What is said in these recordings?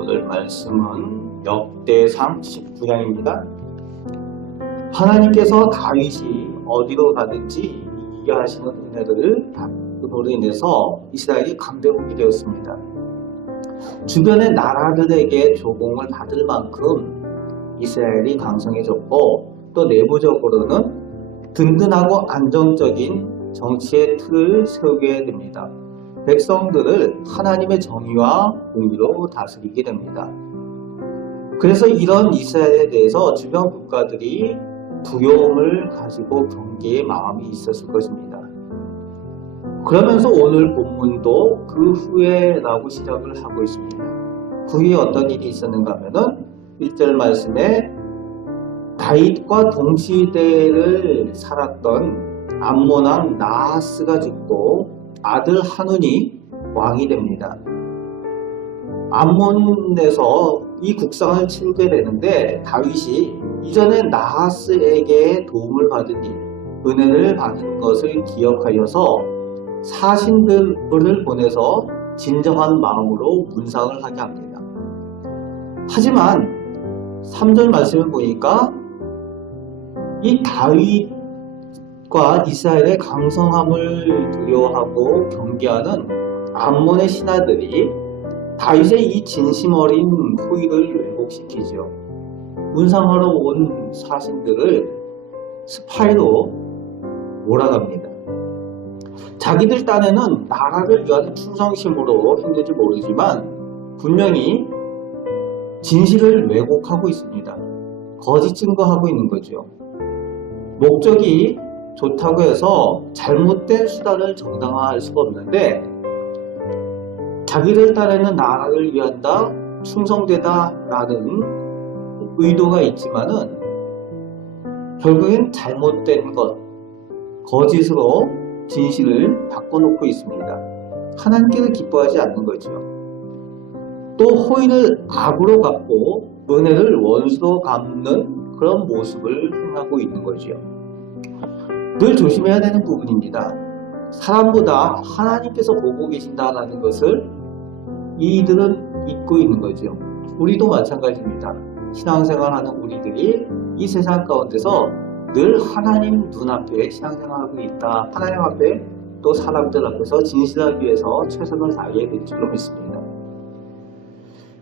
오늘 말씀은 역대상 19장입니다. 하나님께서 다윗이 어디로 가든지 이기게 하시는 은혜를 받음으로 인해서 이스라엘이 강대국이 되었습니다. 주변의 나라들에게 조공을 받을 만큼 이스라엘이 강성해졌고, 또 내부적으로는 든든하고 안정적인 정치의 틀을 세우게 됩니다. 백성들을 하나님의 정의와 공의로 다스리게 됩니다. 그래서 이런 이스라엘에 대해서 주변 국가들이 두려움을 가지고 경계의 마음이 있었을 것입니다. 그러면서 오늘 본문도 그 후에라고 시작을 하고 있습니다. 그 후에 어떤 일이 있었는가 하면은 1절 말씀에 다윗과 동시대를 살았던 암몬 왕 나하스가 죽고 아들 한운이 왕이 됩니다. 암몬에서 이 국상을 치르게 되는데, 다윗이 이전에 나하스에게 도움을 받은 일, 은혜를 받은 것을 기억하여서 사신들을 보내서 진정한 마음으로 문상을 하게 합니다. 하지만 3절 말씀을 보니까 이 다윗과 이스라엘의 강성함을 두려워하고 경계하는 암몬의 신하들이 다윗의 이 진심 어린 호의를 왜곡시키죠. 문상하러 온 사신들을 스파이로 몰아갑니다. 자기들 딴에는 나라를 위한 충성심으로 했는지 모르지만 분명히 진실을 왜곡하고 있습니다. 거짓 증거하고 있는 거죠. 목적이 좋다고 해서 잘못된 수단을 정당화할 수가 없는데, 자기들 딴에는 나라를 위한다, 충성되다 라는 의도가 있지만은 결국엔 잘못된 것, 거짓으로 진실을 바꿔놓고 있습니다. 하나님께서 기뻐하지 않는 거죠. 또 호의를 악으로 갚고 은혜를 원수로 갚는 그런 모습을 행하고 있는 거죠. 늘 조심해야 되는 부분입니다. 사람보다 하나님께서 보고 계신다라는 것을 이들은 잊고 있는 거죠. 우리도 마찬가지입니다. 신앙생활하는 우리들이 이 세상 가운데서 늘 하나님 눈앞에 신앙생활하고 있다. 하나님 앞에 또 사람들 앞에서 진실하기 위해서 최선을 다해야 될 줄로 믿습니다.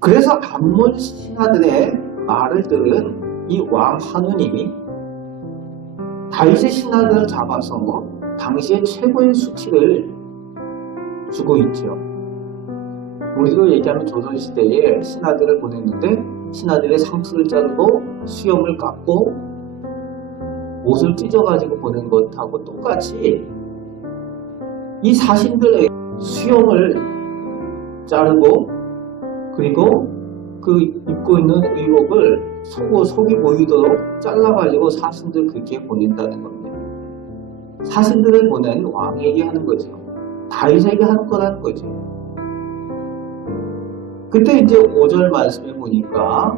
그래서 암몬 신하들의 말을 들은 이 왕 한운이 다윗의 신하들을 잡아서 당시의 최고의 수치를 주고 있죠. 우리도 얘기하면 조선시대에 신하들을 보냈는데 신하들의 상투를 자르고 수염을 깎고 옷을 찢어가지고 보낸 것하고 똑같이 이 사신들의 수염을 자르고, 그리고 그 입고 있는 의복을 속이 보이도록 잘라가지고 사신들 그렇게 보낸다는 겁니다. 사신들을 보낸 왕에게 하는 거죠. 다윗에게 하는 거라는 거죠. 그때 이제 5절 말씀에 보니까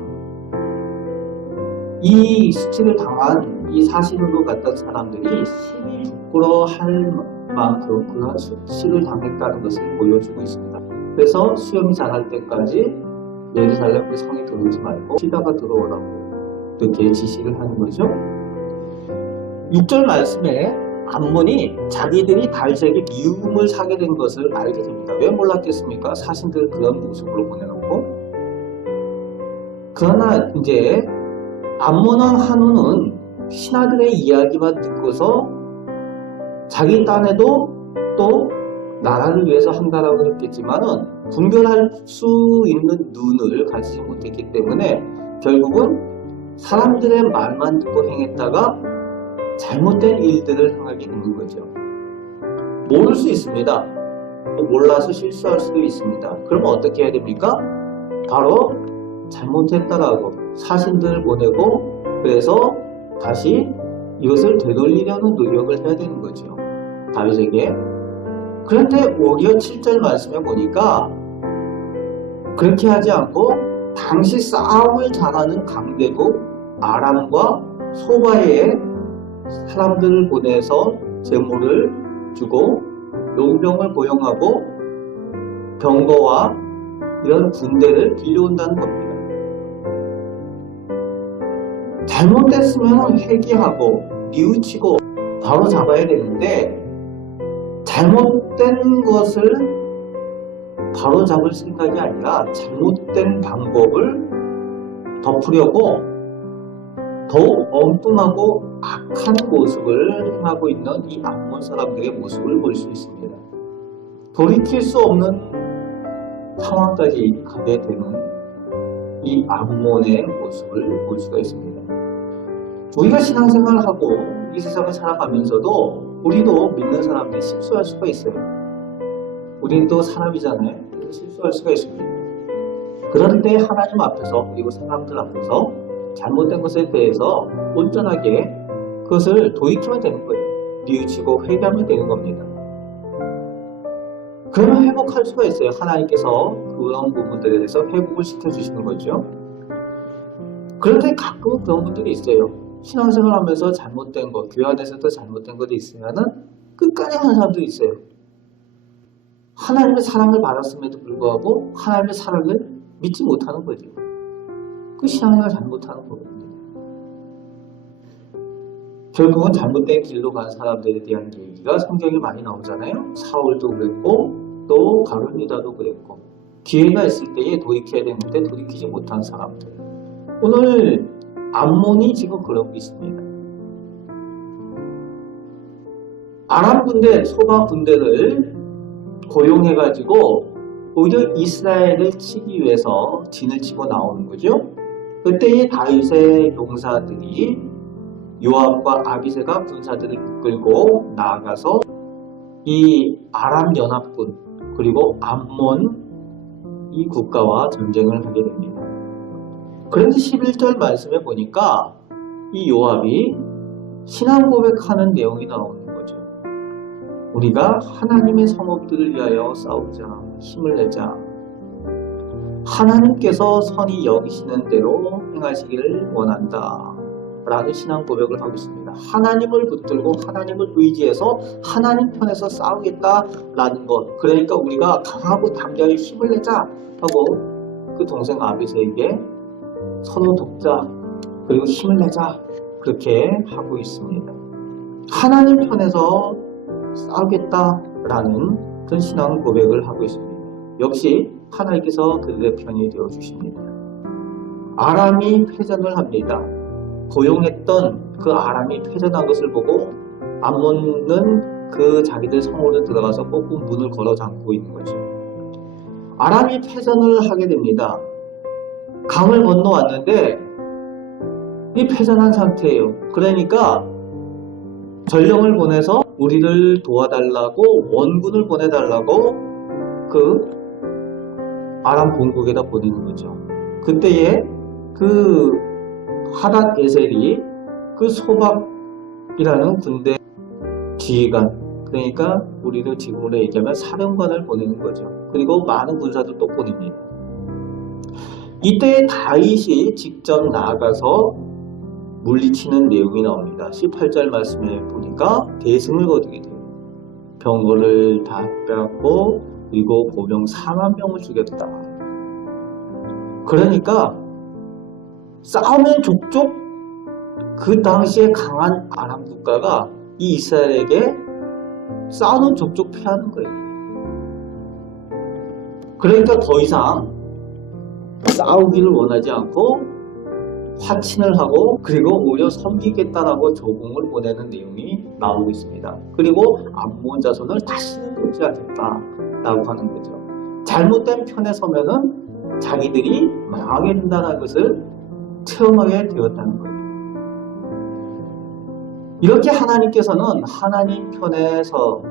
이 수치를 당한 이 사신으로 갔던 사람들이 심히 부끄러워할 만큼 그런 수치를 당했다는 것을 보여주고 있습니다. 그래서 수염이 자랄 때까지 예루살렘 그 성에 들어오지 말고 쉬다가 들어오라고 이렇게 지시를 하는 거죠. 6절 말씀에 암몬이 자기들이 다윗에게 미움을 사게 된 것을 알게 됩니다. 왜 몰랐겠습니까? 사신들을 그런 모습으로 보내놓고. 그러나 이제 암몬 왕 한운은 신하들의 이야기만 듣고서 자기 딴에도 또 나라를 위해서 한다라고 했겠지만은 분별할 수 있는 눈을 가지지 못했기 때문에 결국은 사람들의 말만 듣고 행했다가 잘못된 일들을 행하게 되는 거죠. 모를 수 있습니다. 몰라서 실수할 수도 있습니다. 그러면 어떻게 해야 됩니까? 바로 잘못했다라고 사신들을 보내고, 그래서 다시 이것을 되돌리려는 노력을 해야 되는 거죠. 다윗에게. 그런데 오히려 7절 말씀에 보니까 그렇게 하지 않고 당시 싸움을 잘하는 강대국 아람과 소바의 사람들을 보내서 재물을 주고 용병을 고용하고 병거와 이런 군대를 빌려온다는 겁니다. 잘못됐으면 회개하고 뉘우치고 바로 잡아야 되는데 잘못된 것을 바로 잡을 생각이 아니라 잘못된 방법을 덮으려고 더욱 엉뚱하고 악한 모습을 행하고 있는 이 암몬 사람들의 모습을 볼 수 있습니다. 돌이킬 수 없는 상황까지 가게 되는 이 암몬의 모습을 볼 수가 있습니다. 우리가 신앙생활을 하고 이 세상을 살아가면서도 우리도 믿는 사람들이 실수할 수가 있어요. 우리는 또 사람이잖아요. 실수할 수가 있습니다. 그럴 때 하나님 앞에서 그리고 사람들 앞에서 잘못된 것에 대해서 온전하게 그것을 돌이키면 되는 거예요. 뉘우치고 회개하면 되는 겁니다. 그러면 회복할 수가 있어요. 하나님께서 그런 부분들에 대해서 회복을 시켜주시는 거죠. 그런데 가끔 그런 분들이 있어요. 신앙생활 하면서 잘못된 것, 교회 안에서도 잘못된 것이 있으면은 끝까지 하는 사람들이 있어요. 하나님의 사랑을 받았음에도 불구하고 하나님의 사랑을 믿지 못하는 거죠. 그 신앙생활 잘못하는 거거든요. 결국은 잘못된 길로 간 사람들에 대한 얘기가 성경에 많이 나오잖아요. 사울도 그랬고 또 가룟 유다도 그랬고 기회가 있을 때에 돌이켜야 되는데 돌이키지 못한 사람들. 오늘 암몬이 지금 그러고 있습니다. 아람 군대, 소바 군대를 고용해가지고 오히려 이스라엘을 치기 위해서 진을 치고 나오는 거죠. 그때의 다윗의 용사들이 요압과 아비새가 군사들을 이끌고 나아가서 이 아람 연합군 그리고 암몬 이 국가와 전쟁을 하게 됩니다. 그런데 11절 말씀에 보니까 이 요압이 신앙 고백하는 내용이 나오는 거죠. 우리가 하나님의 성읍들을 위하여 싸우자, 힘을 내자. 하나님께서 선히 여기시는 대로 행하시기를 원한다. 라는 신앙 고백을 하고 있습니다. 하나님을 붙들고 하나님을 의지해서 하나님 편에서 싸우겠다라는 것. 그러니까 우리가 강하고 담대하게 힘을 내자 하고 그 동생 아비새에게 서로 돕자 그리고 힘을 내자 그렇게 하고 있습니다. 하나님 편에서 싸우겠다라는 그런 신앙 고백을 하고 있습니다. 역시 하나님께서 그들의 편이 되어 주십니다. 아람이 패전을 합니다. 고용했던 그 아람이 패전한 것을 보고 암몬은 그 자기들 성으로 들어가서 꼭꼭 문을 걸어 잠그고 있는 거죠. 아람이 패전을 하게 됩니다. 강을 건너왔는데 이 패전한 상태예요. 그러니까 전령을 보내서 우리를 도와달라고 원군을 보내달라고 그 아람 본국에다 보내는 거죠. 그때에 그 하닷 에셀이 그 소박이라는 군대 지휘관, 그러니까 우리도 지금으로 얘기하면 사령관을 보내는 거죠. 그리고 많은 군사도 또 보냅니다. 이때 다윗이 직접 나아가서 물리치는 내용이 나옵니다. 18절 말씀에 보니까 대승을 거두게 돼요. 병거를 다 빼앗고 그리고 보병 4만 명을 죽였다. 그러니까 싸우면 족족 그 당시에 강한 아람 국가가 이 이스라엘에게 싸우는 족족 패하는 거예요. 그러니까 더 이상 싸우기를 원하지 않고 화친을 하고 그리고 오히려 섬기겠다라고 조공을 보내는 내용이 나오고 있습니다. 그리고 암몬 자손을 다시는 돕지 않겠다라고 하는 거죠. 잘못된 편에 서면은 자기들이 망하게 된다는 것을 체험하게 되었다는 거예요. 이렇게 하나님께서는 하나님 편에서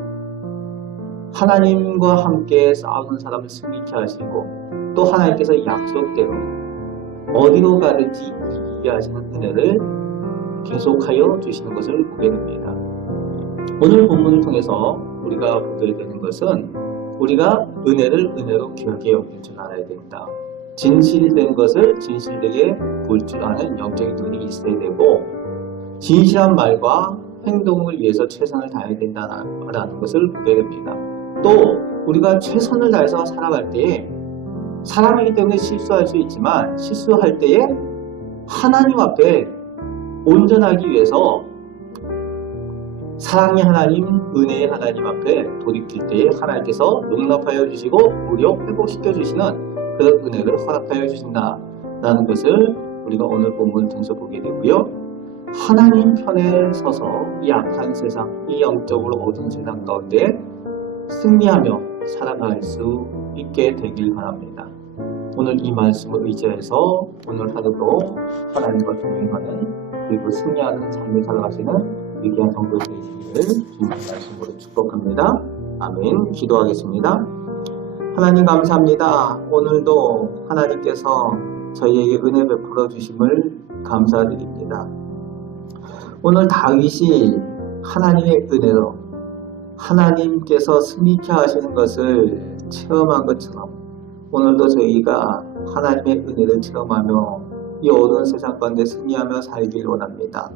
하나님과 함께 싸우는 사람을 승리케 하시고 또 하나님께서 약속대로 어디로 가든지 이기게 하시는 은혜를 계속하여 주시는 것을 보게 됩니다. 오늘 본문을 통해서 우리가 보게 되는 것은 우리가 은혜를 은혜로 귀하게 여길 줄 알아야 된다. 진실된 것을 진실되게 볼 줄 아는 영적인 눈이 있어야 되고 진실한 말과 행동을 위해서 최선을 다해야 된다는 것을 보게 됩니다. 또 우리가 최선을 다해서 살아갈 때에 사람이기 때문에 실수할 수 있지만 실수할 때에 하나님 앞에 온전하기 위해서 사랑의 하나님, 은혜의 하나님 앞에 돌이킬 때에 하나님께서 용납하여 주시고 무려 회복시켜 주시는 그런 은혜를 허락하여 주신다라는 것을 우리가 오늘 본문을 통해서 보게 되고요. 하나님 편에 서서 이 악한 세상, 이 영적으로 어두운 세상 가운데 승리하며 살아갈 수 있게 되길 바랍니다. 오늘 이 말씀을 의지해서 오늘 하루도 하나님과 동행하는 그리고 승리하는 삶을 살아가시는 위대한 성도 되시기를 주님의 말씀으로 축복합니다. 아멘. 기도하겠습니다. 하나님 감사합니다. 오늘도 하나님께서 저희에게 은혜 베풀어 주심을 감사드립니다. 오늘 다윗이 하나님의 은혜로 하나님께서 승리케 하시는 것을 체험한 것처럼 오늘도 저희가 하나님의 은혜를 체험하며 이 어두운 세상 가운데 승리하며 살길 원합니다.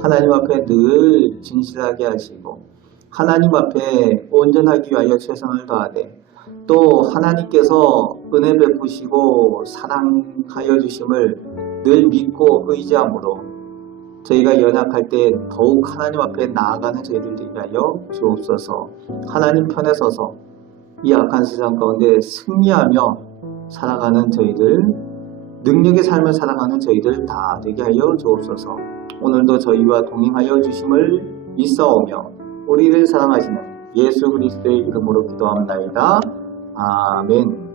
하나님 앞에 늘 진실하게 하시고 하나님 앞에 온전하기 위하여 최선을 다하되 또 하나님께서 은혜 베푸시고 사랑하여 주심을 늘 믿고 의지함으로 저희가 연약할 때 더욱 하나님 앞에 나아가는 저희들 되게 하여 주옵소서. 하나님 편에 서서 이 악한 세상 가운데 승리하며 살아가는 저희들, 능력의 삶을 살아가는 저희들 다 되게 하여 주옵소서. 오늘도 저희와 동행하여 주심을 믿사오며 우리를 사랑하시는 예수 그리스도의 이름으로 기도합나이다. 아멘.